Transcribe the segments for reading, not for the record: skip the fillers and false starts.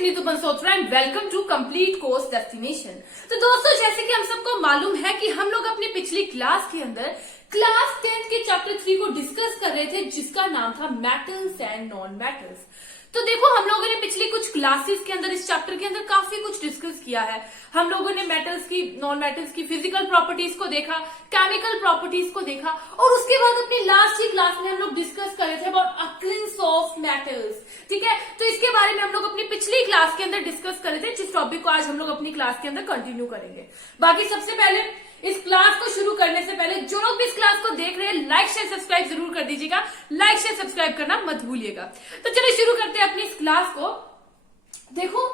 Is Neetu Bansotra and welcome to complete course destination. तो दोस्तों, जैसे कि हम सबको मालूम है कि हम लोग अपनी पिछली क्लास के अंदर क्लास 10 के चैप्टर 3 को डिस्कस कर रहे थे, जिसका नाम था मेटल्स एंड नॉन मेटल्स। तो देखो, हम लोगों ने पिछली कुछ क्लासेस के अंदर इस चैप्टर के अंदर काफी कुछ डिस्कस किया है। हम लोगों ने मेटल्स की, नॉन मेटल्स की फिजिकल प्रॉपर्टीज को देखा, केमिकल प्रॉपर्टीज को देखा, और उसके बाद अपनी लास्ट की क्लास में हम लोग डिस्कस कर रहे थे अबाउट अकरेंस ऑफ मेटल्स। ठीक है, तो इसके बारे में हम लोग अपनी पिछली क्लास के अंदर डिस्कस कर रहे थे, जिस टॉपिक को आज हम लोग अपनी क्लास के अंदर कंटिन्यू करेंगे। बाकी सबसे पहले इस क्लास को शुरू करने से पहले जो लोग भी इस क्लास को देख रहे हैं, लाइक शेयर सब्सक्राइब जरूर कर दीजिएगा। लाइक शेयर सब्सक्राइब करना मत भूलिएगा। तो चलिए शुरू करते हैं अपनी इस क्लास को। देखो,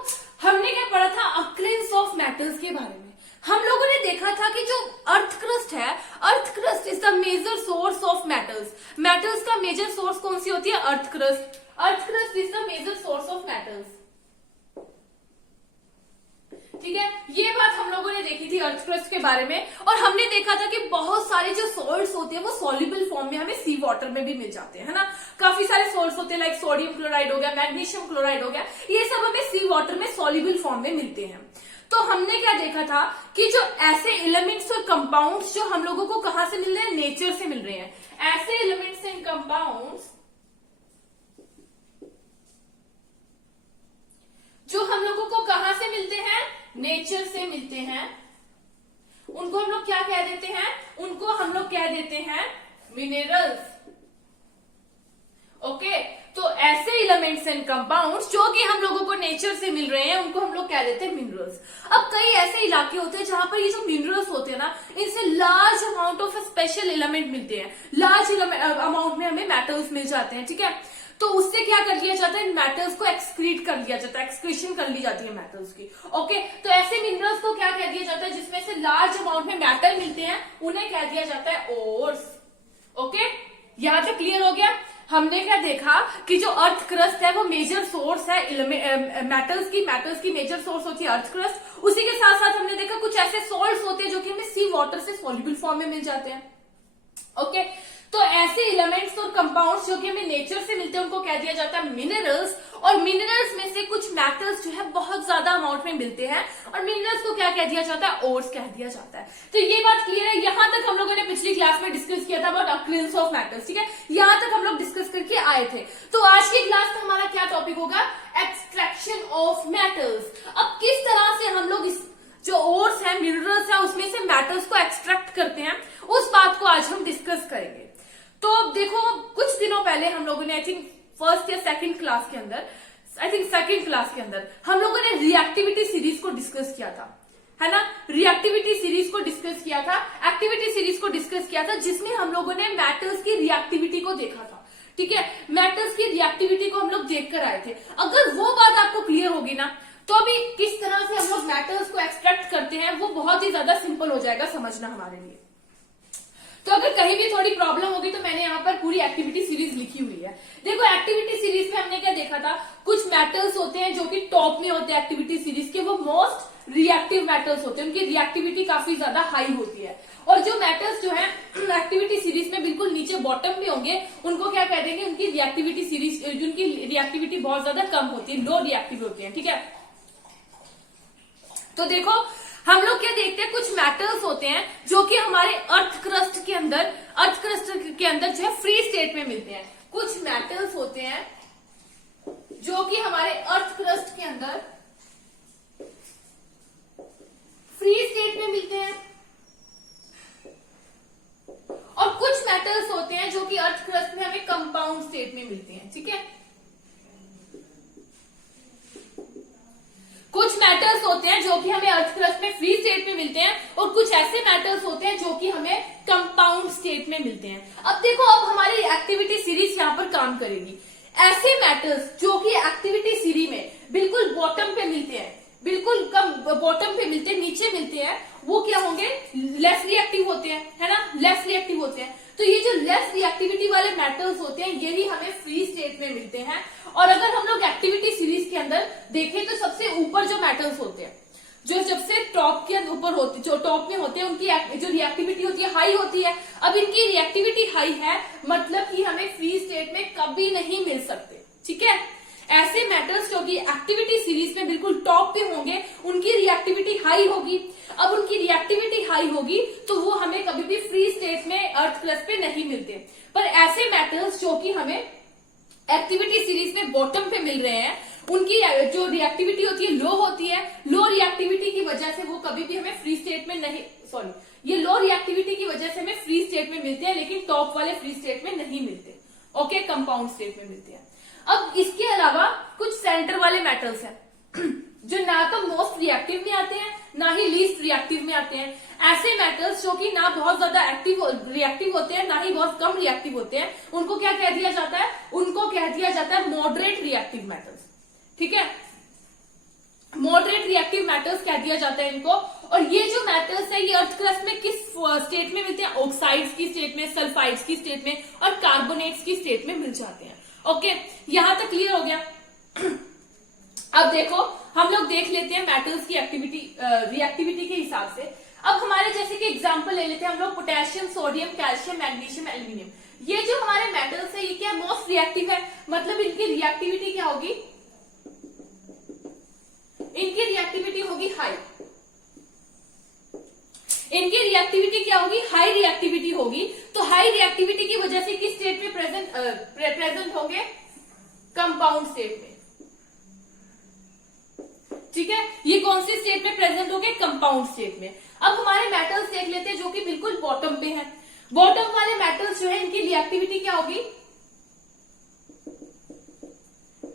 हमने क्या पढ़ा था अकरेंस ऑफ मेटल्स के बारे में। हम लोगों ने देखा था कि जो अर्थ क्रस्ट है, earth crust is the major source of metals. Metals का मेजर सोर्स कौन सी होती है? Earth crust. Earth crust is the major source of metals. ठीक है, ये बात हम लोगों ने देखी थी अर्थ क्रस्ट के बारे में। और हमने देखा था कि बहुत सारे जो सॉल्ट्स होते हैं वो सॉल्युबल फॉर्म में हमें सी वाटर में भी मिल जाते हैं, है ना। काफी सारे सॉल्ट्स होते हैं, लाइक सोडियम क्लोराइड हो गया, मैग्नीशियम क्लोराइड हो गया, ये सब हमें सी वाटर में सॉल्युबल फॉर्म में मिलते हैं। तो हमने क्या देखा था कि जो ऐसे एलिमेंट्स और कंपाउंड्स जो हम लोगों को कहां से मिल रहे हैं? नेचर से मिल रहे हैं। ऐसे एलिमेंट्स एंड कंपाउंड्स जो हम लोगों को कहां से मिलते हैं? नेचर से मिलते हैं। उनको हम लोग क्या कह देते हैं? उनको हम लोग कह देते हैं मिनरल्स। ओके, तो ऐसे एलिमेंट्स एंड कंपाउंड्स जो कि हम लोगों को नेचर से मिल रहे हैं, उनको हम लोग कह देते हैं मिनरल्स। अब कई ऐसे इलाके होते हैं जहां पर ये जो मिनरल्स होते हैं ना, इनसे large amount of special element मिलते हैं, लार्ज अमाउंट में हमें मेटल्स मिल जाते हैं। ठीक है, तो उससे क्या कर लिया जाता है? मेटल्स को एक्सक्रीट कर लिया जाता है, एक्सक्रीशन कर ली जाती है मेटल्स की। ओके, तो ऐसे मिनरल्स को क्या कह दिया जाता है जिसमें से लार्ज अमाउंट में मेटल मिलते हैं? उन्हें कह दिया जाता है ओर्स। ओके, यहां तक क्लियर हो गया? हमने क्या देखा कि जो अर्थ क्रस्ट है वो मेजर सोर्स है मेटल्स की मेजर सोर्स होती है अर्थ क्रस्ट। उसी के साथ साथ हमने देखा कुछ ऐसे सॉल्ट्स होते हैं जो कि हमें सी वाटर से सॉल्युबल फॉर्म में मिल जाते हैं। ओके, तो ऐसे एलिमेंट्स और कंपाउंड्स जो कि हमें नेचर से मिलते हैं उनको कह दिया जाता है मिनरल्स। और मिनरल्स में से कुछ मेटल्स जो है बहुत ज्यादा अमाउंट में मिलते हैं, और मिनरल्स को क्या कह दिया जाता है? ओर्स कह दिया जाता है। तो ये बात क्लियर है? यहां तक हम लोगों ने पिछली क्लास में डिस्कस किया था अबाउट अकरेंस ऑफ मेटल्स। ठीक है, यहां तक हम लोग डिस्कस करके आए थे। तो आज की क्लास में हमारा क्या टॉपिक होगा? Extraction of metals. अब किस तरह से हम लोग इस जो ओर्स है, मिनरल्स है, उसमें से मेटल्स को एक्सट्रैक्ट करते हैं, उस बात को आज हम डिस्कस करेंगे। तो देखो, कुछ दिनों पहले हम लोगों ने आई थिंक फर्स्ट या सेकंड क्लास के अंदर हम लोगों ने रिएक्टिविटी सीरीज को डिस्कस किया था, है ना। रिएक्टिविटी सीरीज को डिस्कस किया था, एक्टिविटी सीरीज को डिस्कस किया था, जिसमें हम लोगों ने मेटल्स की रिएक्टिविटी को देखा था। ठीक है, मेटल्स की रिएक्टिविटी को हम लोग देख कर आए थे। अगर वो बात आपको क्लियर होगी ना, तो अभी किस तरह से हम लोग मेटल्स को एक्सट्रैक्ट करते हैं वो बहुत ही ज्यादा सिंपल हो जाएगा समझना हमारे लिए। तो अगर कहीं भी थोड़ी प्रॉब्लम होगी तो मैंने यहाँ पर पूरी एक्टिविटी सीरीज लिखी हुई है। देखो, एक्टिविटी सीरीज में हमने क्या देखा था? कुछ मेटल्स होते हैं जो कि टॉप में होते हैं एक्टिविटी सीरीज के, वो मोस्ट रिएक्टिव मेटल्स होते हैं, उनकी रिएक्टिविटी काफी ज्यादा हाई होती है। और जो मेटल्स जो है एक्टिविटी सीरीज में बिल्कुल नीचे बॉटम में होंगे, उनको क्या कह देंगे? उनकी रिएक्टिविटी सीरीज, उनकी रिएक्टिविटी बहुत ज्यादा कम होती है, लो रिएक्टिव होती है। ठीक है, तो देखो, हम लोग क्या देखते हैं? कुछ मेटल्स होते हैं जो कि हमारे अर्थ क्रस्ट के अंदर जो है फ्री स्टेट में मिलते हैं। कुछ मेटल्स होते हैं जो कि हमारे अर्थ क्रस्ट के अंदर फ्री स्टेट में मिलते हैं, और कुछ मेटल्स होते हैं जो कि अर्थ क्रस्ट में हमें कंपाउंड स्टेट में मिलते हैं। ठीक है, कुछ मेटल्स होते हैं जो कि हमें अर्थ क्रस्ट में फ्री स्टेट में मिलते हैं, और कुछ ऐसे मेटल्स होते हैं जो कि हमें कंपाउंड स्टेट में मिलते हैं। अब देखो, अब हमारी एक्टिविटी सीरीज यहाँ पर काम करेगी। ऐसे मेटल्स जो कि एक्टिविटी सीरीज में बिल्कुल बॉटम पे मिलते हैं, बिल्कुल कम बॉटम पे मिलते हैं, नीचे मिलते हैं, वो क्या होंगे? लेस रिएक्टिव होते हैं, है ना, लेस रिएक्टिव होते हैं। तो ये जो लेस रिएक्टिविटी वाले मेटल्स होते हैं, यही हमें फ्री स्टेट में मिलते हैं। और अगर हम लोग एक्टिविटी सीरीज के अंदर देखें तो सबसे ऊपर जो मेटल्स होते हैं, जो जब से टॉप के ऊपर होते, जो टॉप में होते हैं, उनकी जो रिएक्टिविटी होती है हाई होती है। अब इनकी रिएक्टिविटी हाई है, मतलब कि हमें फ्री स्टेट में कभी नहीं मिल सकते। ठीक है, ऐसे मेटल्स जो कि एक्टिविटी सीरीज में बिल्कुल टॉप पे होंगे, उनकी रिएक्टिविटी हाई होगी। अब उनकी रिएक्टिविटी हाई होगी तो वो हमें कभी भी फ्री स्टेट में अर्थ क्रस्ट पे नहीं मिलते। पर ऐसे मेटल्स जो कि हमें एक्टिविटी सीरीज में बॉटम पे मिल रहे हैं, उनकी जो रिएक्टिविटी होती है लो होती है। लो रिएक्टिविटी की वजह से वो कभी भी हमें फ्री स्टेट में नहीं, ये लो रिएक्टिविटी की वजह से हमें फ्री स्टेट में मिलते हैं, लेकिन टॉप वाले फ्री स्टेट में नहीं मिलते। ओके, कंपाउंड स्टेट में मिलते हैं। अब इसके अलावा कुछ सेंटर वाले मेटल्स हैं जो ना तो मोस्ट रिएक्टिव में आते हैं ना ही लीस्ट रिएक्टिव में आते हैं। ऐसे मेटल्स जो कि ना बहुत ज्यादा रिएक्टिव होते हैं ना ही बहुत कम रिएक्टिव होते हैं, उनको क्या कह दिया जाता है? उनको कह दिया जाता है मॉडरेट रिएक्टिव मेटल्स। ठीक है, मॉडरेट रिएक्टिव मेटल्स कह दिया जाता है इनको। और ये जो मेटल्स है ये अर्थ क्रस्ट में किस स्टेट में मिलते हैं? ऑक्साइड्स की स्टेट में, सल्फाइड्स की स्टेट में और कार्बोनेट्स की स्टेट में मिल जाते हैं। ओके, यहां तक क्लियर हो गया। अब देखो हम लोग देख लेते हैं मेटल्स की एक्टिविटी रिएक्टिविटी के हिसाब से। अब हमारे जैसे कि एग्जांपल ले लेते हैं हम लोग potassium, sodium, calcium, magnesium, aluminium. ये जो हमारे मेटल्स है ये क्या मोस्ट रिएक्टिव है, मतलब इनकी रिएक्टिविटी क्या होगी? इनकी रिएक्टिविटी होगी हाई। इनकी रिएक्टिविटी क्या होगी? हाई रिएक्टिविटी होगी। तो हाई रिएक्टिविटी की वजह से किस स्टेट में प्रेजेंट होंगे? कंपाउंड स्टेट में। ठीक है, ये कौन सी स्टेट में प्रेजेंट होंगे? कंपाउंड स्टेट में। अब हमारे मेटल्स देख लेते हैं जो कि बिल्कुल बॉटम पे हैं। बॉटम वाले मेटल्स जो है इनकी रिएक्टिविटी क्या होगी?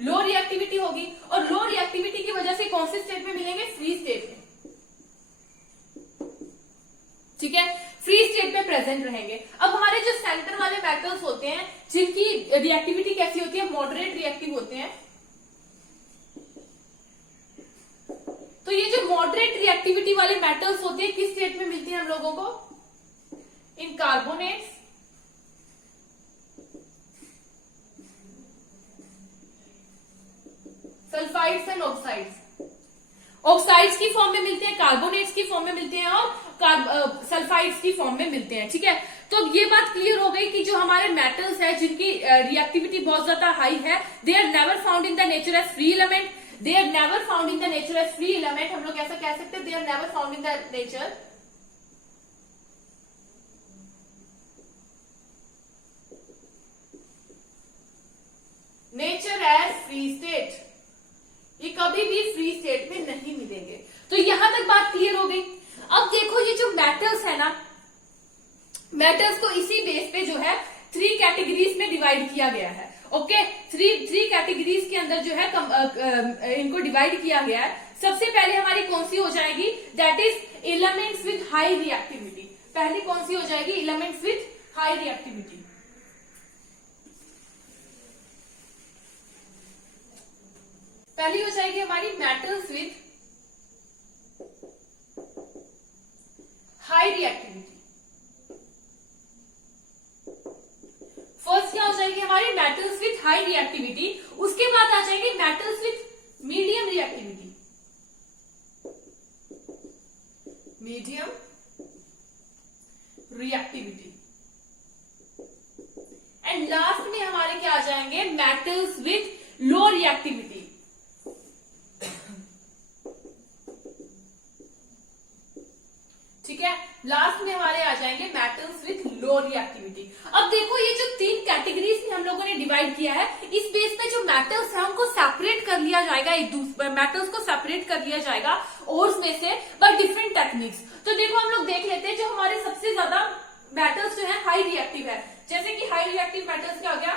लो रिएक्टिविटी होगी। और लो रिएक्टिविटी की वजह से कौन सी स्टेट में मिलेंगे? फ्री स्टेट में। ठीक है, फ्री स्टेट में प्रेजेंट रहेंगे। अब हमारे जो सेंटर वाले मेटल्स होते हैं जिनकी रिएक्टिविटी कैसी होती है? मॉडरेट रिएक्टिव होते हैं। तो ये जो मॉडरेट रिएक्टिविटी वाले मेटल्स होते हैं किस स्टेट में मिलती हैं हम लोगों को? In carbonates, sulphides and oxides. Oxides की फॉर्म में मिलते हैं, कार्बोनेट्स की फॉर्म में मिलते हैं और सल्फाइड्स की फॉर्म में मिलते हैं। ठीक है, तो अब ये बात क्लियर हो गई कि जो हमारे मेटल्स है जिनकी रिएक्टिविटी बहुत ज्यादा हाई है, they are never found in the nature as free element. They are never found in the nature as free element. हम लोग ऐसा कह सकते हैं, they are never found in the nature as free state. ये कभी भी फ्री स्टेट में नहीं मिलेंगे। तो यहां तक बात क्लियर हो गई। अब देखो ये जो मेटल्स है ना, मेटल्स को इसी बेस पे जो है 3 कैटेगरीज में डिवाइड किया गया है। ओके, 3 कैटेगरीज के अंदर जो है इनको डिवाइड किया गया है। सबसे पहले हमारी कौन सी हो जाएगी? That is elements with high reactivity. पहली कौन सी हो जाएगी? Elements with high reactivity. पहली हो जाएगी हमारी metals with high reactivity. First क्या हो जाएगी हमारी? Metals with high reactivity. उसके बाद आ जाएगी metals with medium reactivity. Medium reactivity. And last में हमारे क्या आ जाएंगे? Metals with low reactivity. ठीक है, लास्ट में हमारे आ जाएंगे मेटल्स विथ लो रिएक्टिविटी। अब देखो ये जो 3 कैटेगरीज में हम लोगों ने डिवाइड किया है, इस बेस पे जो मेटल्स है उनको सेपरेट कर लिया जाएगा, एक दूसरे मेटल्स को सेपरेट कर लिया जाएगा ओर्स में से बाय डिफरेंट टेक्निक्स। तो देखो हम लोग देख लेते हैं जो हमारे सबसे ज्यादा मेटल्स जो है हाई रिएक्टिव है। जैसे कि हाई रिएक्टिव मेटल्स क्या हो गया?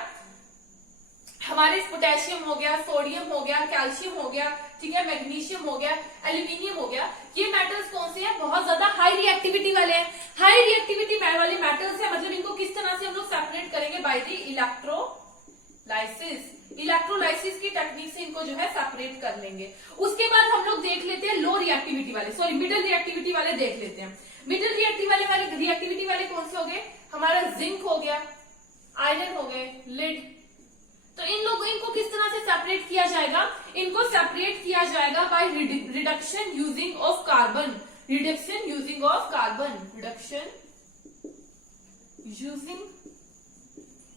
हमारे पोटेशियम हो गया, सोडियम हो गया, कैल्शियम हो गया, ठीक है, मैग्नीशियम हो गया, एल्यूमिनियम हो गया। ये मेटल्स कौन से हैं? बहुत ज्यादा हाई रिएक्टिविटी वाले हैं। हाई रिएक्टिविटी वाले मेटल्स है, मतलब इनको किस तरह से हम लोग सेपरेट करेंगे? Bye the electrolysis. इलेक्ट्रोलाइसिस की टेक्निक से इनको जो है सेपरेट कर लेंगे। उसके बाद हम लोग देख लेते हैं लो रिएक्टिविटी वाले, सॉरी मिडिल रिएक्टिविटी वाले देख लेते हैं। मिडिल रिएक्टिविटी वाले कौन से हो गए? हमारा जिंक हो गया, आयरन हो गए, लिड। तो इनको किस तरह से सेपरेट किया जाएगा? इनको सेपरेट किया जाएगा by reduction using of carbon. Reduction using of carbon. Reduction using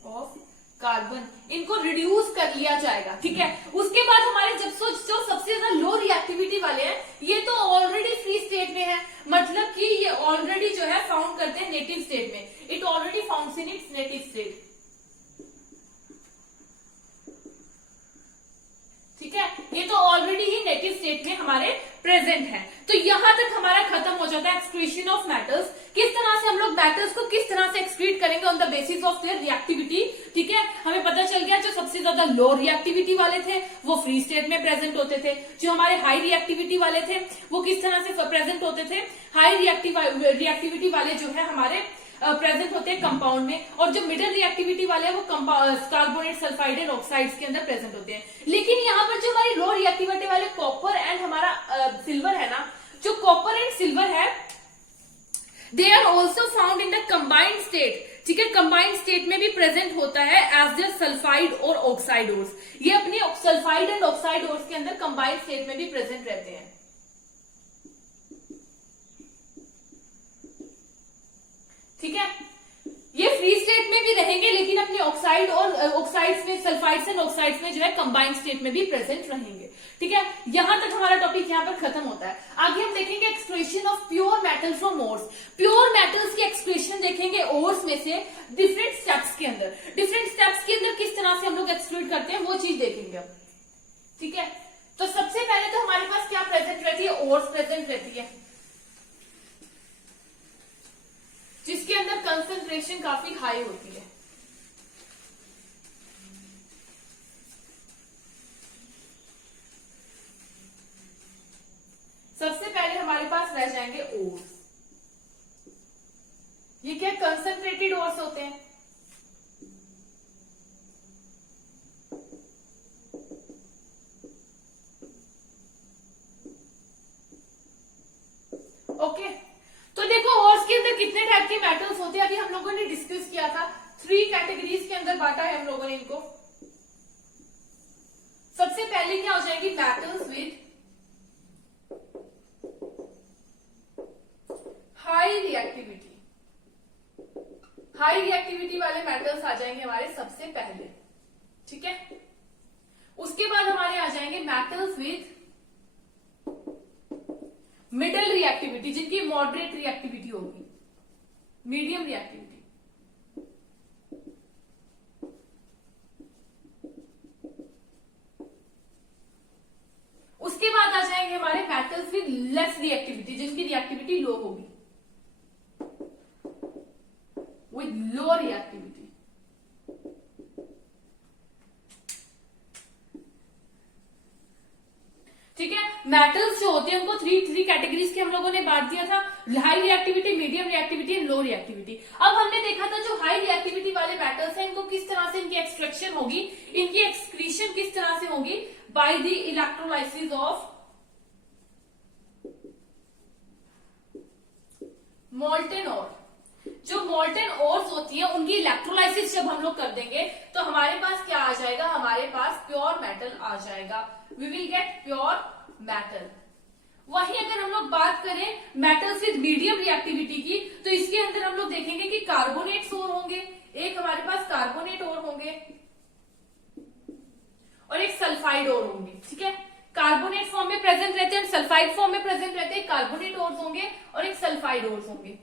of carbon. इनको रिड्यूस कर लिया जाएगा, ठीक है। उसके बाद हमारे जो सबसे ज्यादा लो रिएक्टिविटी वाले हैं, ये तो ऑलरेडी फ्री स्टेट में है, मतलब कि ये ऑलरेडी जो है फाउंड करते हैं नेटिव स्टेट में, it already founts in its native state, ठीक है। ये तो ऑलरेडी ही नेटिव स्टेट में हमारे प्रेजेंट है। तो यहां तक हमारा खत्म हो जाता है एक्सक्रीशन ऑफ मेटल्स। किस तरह से हम लोग मेटल्स को किस तरह से एक्सक्रीट करेंगे on the basis of their reactivity, ठीक है। हमें पता चल गया जो सबसे ज्यादा लो रिएक्टिविटी वाले थे वो फ्री स्टेट में प्रेजेंट होते थे, जो हमारे हाई रिएक्टिविटी वाले थे वो किस तरह से प्रेजेंट होते थे, हाई रिएक्टिविटी वाले जो है हमारे प्रेजेंट होते हैं कंपाउंड में, और जो मिडिल रिएक्टिविटी वाले हैं वो कार्बोनेट, सल्फाइड एंड ऑक्साइड्स के अंदर प्रेजेंट होते हैं। लेकिन यहाँ पर जो हमारी लो रिएक्टिविटी वाले कॉपर एंड हमारा सिल्वर है ना, जो कॉपर एंड सिल्वर है they are also found in the combined state, ठीक है। कंबाइंड स्टेट में भी प्रेजेंट होता है एज देयर सल्फाइड और ऑक्साइड ओर्स। ये अपने सल्फाइड एंड ऑक्साइड ओर्स के अंदर कंबाइंड स्टेट में भी प्रेजेंट रहते हैं, ठीक है। ये फ्री स्टेट में भी रहेंगे लेकिन अपने ऑक्साइड और ऑक्साइड्स में, सल्फाइड्स एंड ऑक्साइड्स में जो है कंबाइंड स्टेट में भी प्रेजेंट रहेंगे, ठीक है। यहां तक हमारा टॉपिक यहां पर खत्म होता है। आगे हम देखेंगे extraction of pure metal from ores. Pure metals की एक्सट्रैक्शन देखेंगे ओर्स में से डिफरेंट स्टेप्स के अंदर। डिफरेंट स्टेप्स के अंदर किस तरह से हम लोग एक्सट्रैक्ट करते हैं वो चीज देखेंगे, ठीक है। तो सबसे पहले तो हमारे पास क्या प्रेजेंट रहती है, ओर्स प्रेजेंट रहती है, जिसके अंदर कंसंट्रेशन काफी हाई होती है। सबसे पहले हमारे पास रह जाएंगे ओर्स। ये क्या कंसंट्रेटेड ओर्स होते हैं, ओके। तो देखो ओर्स के अंदर कितने टाइप के मेटल्स होते हैं, अभी हम लोगों ने डिस्कस किया था, 3 कैटेगरीज के अंदर बांटा है हम लोगों ने इनको। सबसे पहले क्या हो जाएगी, metals with high reactivity. High reactivity वाले मेटल्स आ जाएंगे हमारे सबसे पहले, ठीक है। उसके बाद हमारे आ जाएंगे मेटल्स विद मिडिल रिएक्टिविटी, जिनकी मॉडरेट रिएक्टिविटी होगी, मीडियम रिएक्टिविटी। उसके बाद आ जाएंगे हमारे मेटल्स विद लेस रिएक्टिविटी, जिनकी रिएक्टिविटी लो होगी, विद लो रिएक्टिविटी, ठीक है। मेटल्स जो होते हैं उनको थ्री कैटेगरीज के हम लोगों ने बांट दिया था, high reactivity, medium reactivity and low reactivity. अब हमने देखा था जो हाई रिएक्टिविटी वाले मेटल्स हैं इनको किस तरह से इनकी एक्सट्रैक्शन होगी, इनकी एक्सक्रीशन किस तरह से होगी, by the electrolysis of molten ore. जो मोल्टेन ओर्स होती है उनकी इलेक्ट्रोलाइसिस जब हम लोग कर देंगे तो हमारे पास क्या आ जाएगा, हमारे पास प्योर मेटल आ जाएगा, we will get pure metal. वहीं अगर हम लोग बात करें मेटल्स विद मीडियम रिएक्टिविटी की, तो इसके अंदर हम लोग देखेंगे कि कार्बोनेट्स और होंगे, एक हमारे पास कार्बोनेट और होंगे और एक सल्फाइड और होंगे, ठीक है। कार्बोनेट फॉर्म में प्रेजेंट रहते हैं, सल्फाइड फॉर्म में प्रेजेंट रहते हैं, कार्बोनेट और होंगे और एक सल्फाइड और होंगे।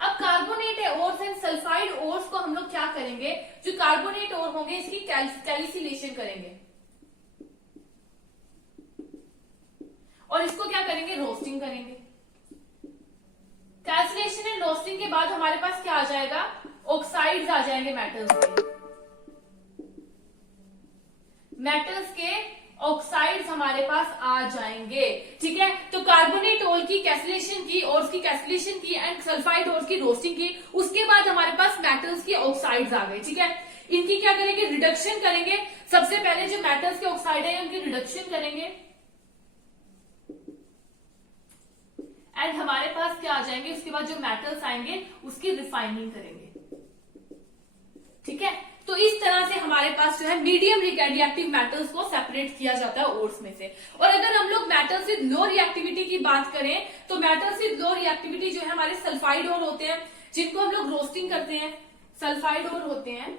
अब carbonate ores and sulphide ores को हम लोग क्या करेंगे, जो कार्बोनेट ओर होंगे इसकी कैल्सिलेशन करेंगे और इसको क्या करेंगे, रोस्टिंग करेंगे। कैल्सिलेशन एंड रोस्टिंग के बाद हमारे पास क्या आ जाएगा, ऑक्साइड्स आ जाएंगे मेटल्स के, मेटल्स के ऑक्साइड्स हमारे पास आ जाएंगे, ठीक है। तो कार्बोनेट ओर की कैल्सिलेशन की और उसकी कैल्सिलेशन की एंड सल्फाइड ओर की रोस्टिंग की, उसके बाद हमारे पास मेटल्स की ऑक्साइड्स आ गए, ठीक है। इनकी क्या करेंगे, रिडक्शन करेंगे। सबसे पहले जो मेटल्स के ऑक्साइड है उनकी रिडक्शन करेंगे एंड हमारे पास क्या आ जाएंगे, उसके बाद जो मेटल्स आएंगे उसकी रिफाइनिंग करेंगे, ठीक है। तो इस तरह से हमारे पास जो है मीडियम रिएक्टिव मेटल्स को सेपरेट किया जाता है ओर्स में से। और अगर हम लोग मेटल्स विद लो रिएक्टिविटी की बात करें तो मेटल्स विद लो रिएक्टिविटी जो है हमारे सल्फाइड ओर होते हैं, जिनको हम लोग रोस्टिंग करते हैं। सल्फाइड ओर होते हैं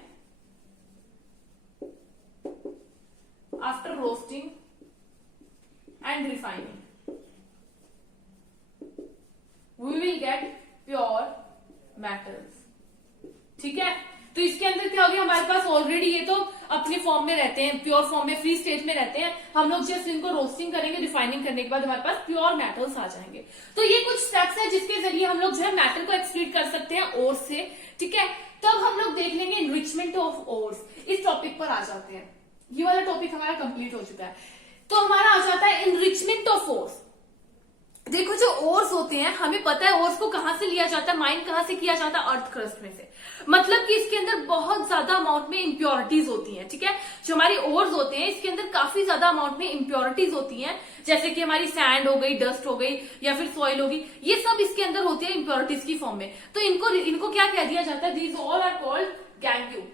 after roasting and refining we will get pure metals. ठीक है, तो इसके अंदर क्या हो गया, हमारे पास ऑलरेडी ये तो अपने फॉर्म में रहते हैं, प्योर फॉर्म में, फ्री स्टेट में रहते हैं। हम लोग जस्ट इनको रोस्टिंग करेंगे, रिफाइनिंग करने के बाद हमारे पास प्योर मेटल्स आ जाएंगे। तो ये कुछ स्टेप्स है जिसके जरिए हम लोग जो है मेटल को एक्सट्रीट कर सकते हैं ओर से। ठीक है, तब हम लोग देख लेंगे इनरिचमेंट ऑफ ओर्स। इस टॉपिक पर आ जाते हैं, ये वाला टॉपिक हमारा कंप्लीट हो चुका है। तो हमारा आ जाता है इनरिचमेंट ऑफ ओर्स। देखो जो ओर्स होते हैं, हमें पता है ओर्स को कहां से लिया जाता है, माइन कहां से किया जाता है, अर्थ क्रस्ट में से। मतलब कि इसके अंदर बहुत ज्यादा अमाउंट में इंप्योरिटीज होती हैं। ठीक है, जो हमारी ओर्स होते हैं इसके अंदर काफी ज्यादा अमाउंट में इंप्योरिटीज होती हैं, जैसे कि हमारी सैंड हो गई, डस्ट हो गई, या फिर सॉइल होगी, ये सब इसके अंदर होती है इंप्योरिटीज की फॉर्म में। तो इनको क्या कह दिया जाता है, दीज ऑल आर कॉल्ड गैंग्यू।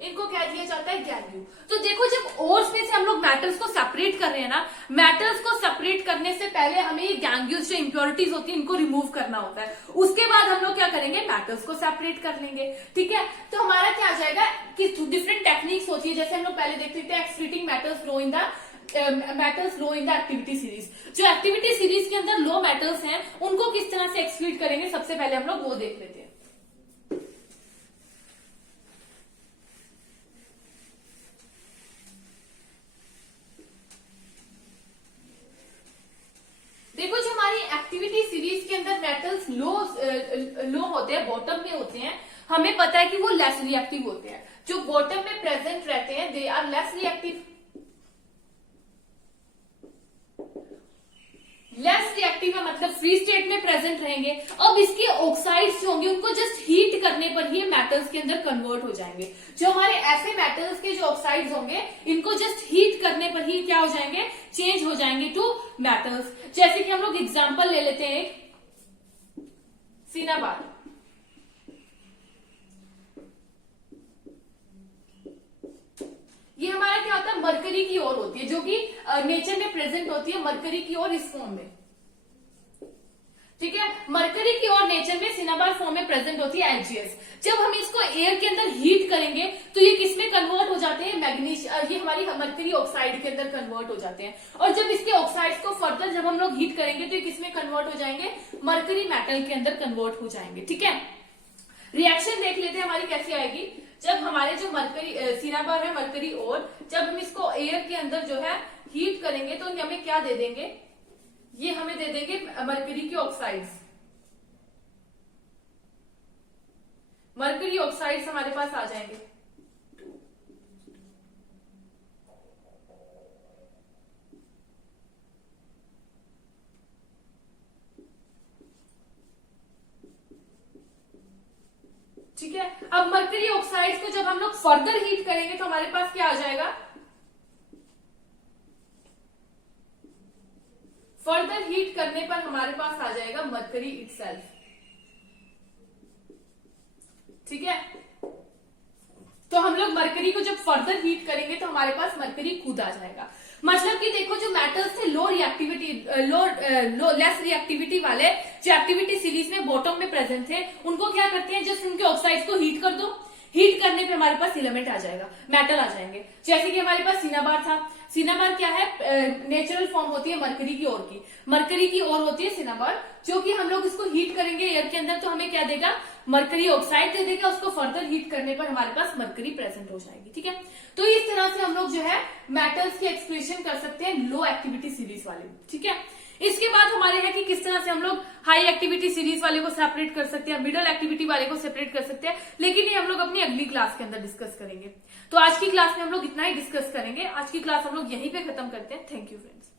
इनको कह दिया जाता है गैंग्यू। तो देखो जब ओर्स में से हम लोग मेटल्स को सेपरेट कर रहे हैं ना, मेटल्स को सेपरेट करने से पहले हमें ये गैंग्यूज जो इंप्योरिटीज होती है इनको रिमूव करना होता है। उसके बाद हम लोग क्या करेंगे, मेटल्स को सेपरेट कर लेंगे। ठीक है, तो हमारा क्या आ जाएगा कि डिफरेंट टेक्निक्स होती है, जैसे हम लोग पहले देखते थे excreting metals low in the activity series. जो एक्टिविटी सीरीज के अंदर लो मेटल्स हैं उनको किस तरह से एक्सक्रीट करेंगे, सबसे पहले हम लोग वो देख लेते हैं। देखो जो हमारी एक्टिविटी सीरीज के अंदर मेटल्स लो होते हैं, बॉटम में होते हैं, हमें पता है कि वो लेस रिएक्टिव होते हैं। जो बॉटम में प्रेजेंट रहते हैं they are less reactive. Less reactive है मतलब फ्री स्टेट में प्रेजेंट रहेंगे। अब इसके ऑक्साइड्स जो होंगे उनको जस्ट हीट करने पर ही मेटल्स के अंदर कन्वर्ट हो जाएंगे। जो हमारे ऐसे मेटल्स के जो ऑक्साइड्स होंगे इनको जस्ट हीट करने पर ही क्या हो जाएंगे, चेंज हो जाएंगे टू मेटल्स। जैसे कि हम लोग एग्जांपल ले लेते हैं सिनाबार। ये हमारा क्या होता है, मरकरी की ओर होती है, जो कि नेचर में प्रेजेंट होती है मरकरी की ओर इस फॉर्म में। ठीक है, मरकरी की ओर नेचर में सिनाबार फॉर्म में प्रेजेंट होती है एचजीएस। जब हम इसको एयर के अंदर हीट करेंगे तो ये किसमें कन्वर्ट हो जाते हैं, मैग्नीशियम, ये हमारी मरकरी ऑक्साइड के अंदर कन्वर्ट हो जाते हैं। और जब इसके ऑक्साइड्स को फर्दर जब हम लोग हीट करेंगे तो ये किसमें कन्वर्ट हो जाएंगे, मरकरी मेटल के अंदर कन्वर्ट हो जाएंगे। ठीक है, रिएक्शन देख लेते हैं हमारी कैसी आएगी। जब हमारे जो मरकरी सिनाबार है मरकरी और जब हम इसको एयर के अंदर जो है हीट करेंगे तो हमें क्या दे देंगे, ये हमें दे देंगे मरकरी की ऑक्साइड्स। मरकरी ऑक्साइड्स हमारे पास आ जाएंगे। ठीक है, अब मरकरी ऑक्साइड्स को जब हम लोग फर्दर हीट करेंगे तो हमारे पास क्या आ जाएगा, फर्दर हीट करने पर हमारे पास आ जाएगा मरकरी इटसेल्फ। ठीक है, तो हम लोग मरकरी को जब फर्दर हीट करेंगे तो हमारे पास मरकरी खुद आ जाएगा। मतलब कि देखो जो मेटल्स थे लो रिएक्टिविटी, लेस रिएक्टिविटी वाले, जो एक्टिविटी सीरीज में बॉटम में प्रेजेंट थे, उनको क्या करते हैं, जस्ट उनके ऑक्साइड्स को हीट कर दो, हीट करने पे हमारे पास एलिमेंट आ जाएगा, मेटल आ जाएंगे। जैसे कि हमारे पास सिनाबार था, सिनाबार क्या है, नेचुरल फॉर्म होती है मरकरी की ओर की, मरकरी की ओर होती है सिनाबार, जो कि हम लोग इसको हीट करेंगे एयर के अंदर तो हमें क्या देगा, मरकरी ऑक्साइड दे देगा। उसको फर्दर हीट करने पर हमारे पास मरकरी प्रेजेंट हो जाएगी। ठीक है, तो इस तरह से हम लोग जो है मेटल्स की एक्सप्रेशन कर सकते हैं लो एक्टिविटी सीरीज वाले। ठीक है, इसके बाद हमारे है कि किस तरह से हम लोग हाई एक्टिविटी सीरीज वाले को सेपरेट कर सकते हैं, मिडिल एक्टिविटी वाले को सेपरेट कर सकते हैं, लेकिन ये हम लोग अपनी अगली क्लास के अंदर डिस्कस करेंगे। तो आज की क्लास में हम लोग इतना ही डिस्कस करेंगे। आज की क्लास हम लोग यहीं पे खत्म करते हैं। Thank you friends.